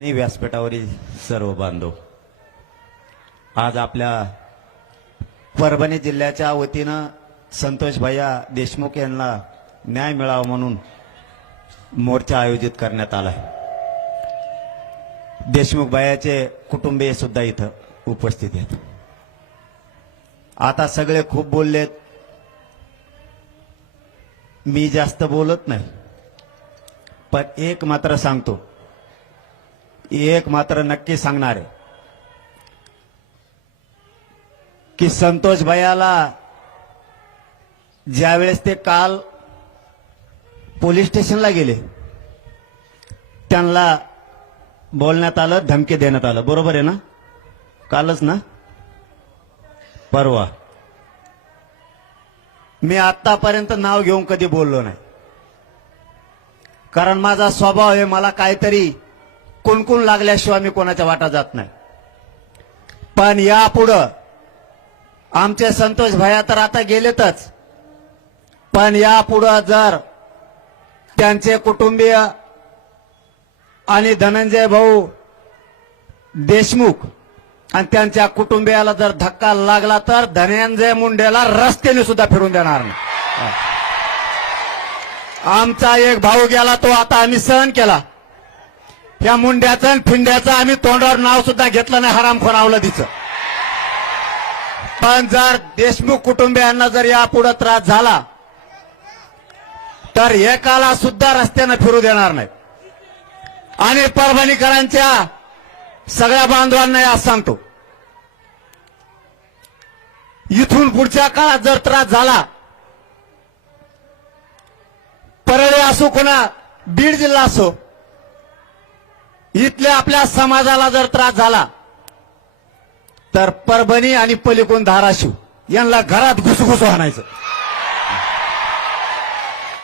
आणि व्यासपीठावरील सर्व बांधव आज आपल्या परभणी जिल्ह्याच्या वतीनं संतोष भैया देशमुख यांना न्याय मिळावा म्हणून मोर्चा आयोजित करण्यात आला देशमुख भैयाचे कुटुंबीय सुद्धा इथं उपस्थित आहेत. आता सगळे खूप बोललेत. मी जास्त बोलत नाही पण एक मात्र सांगतो. एक मात्र नक्की सांगणार आहे की संतोष भैयाला ज्यावेळेस ते काल पोलीस स्टेशनला गेले त्यांना बोलण्यात आलं धमकी देण्यात आलं. बरोबर आहे ना? कालच ना? परवा. मी आतापर्यंत नाव घेऊन कधी बोललो नाही. कारण माझा स्वभाव आहे मला काहीतरी कुणकुण लागल्याशिवाय मी कोणाच्या वाटा जात नाही. पण यापुढं आमचे संतोष भैया तर आता गेलेतच. पण यापुढं जर त्यांचे कुटुंबीय आणि धनंजय भाऊ देशमुख आणि त्यांच्या कुटुंबियाला जर धक्का लागला तर धनंजय मुंडेला रस्त्याने सुद्धा फिरून देणार नाही. आमचा एक भाऊ गेला तो आता आम्ही सहन केला. या मुंड्याचं आणि फिंड्याचं आम्ही तोंडावर नाव सुद्धा घेतलं नाही हरामखोर आवलदीचं पण जर देशमुख कुटुंबियांना जर यापुढे त्रास झाला तर एकाला सुद्धा रस्त्यानं फिरू देणार नाही. आणि परभणीकरांच्या सगळ्या बांधवांना आज सांगतो. इथून पुढच्या काळात जर त्रास झाला परळी असो कोणा बीड जिल्हा असो इथल्या आपल्या समाजाला जर त्रास झाला तर परभणी आणि पलिकोण धाराशिव यांना घरात घुसघुस आणायचं.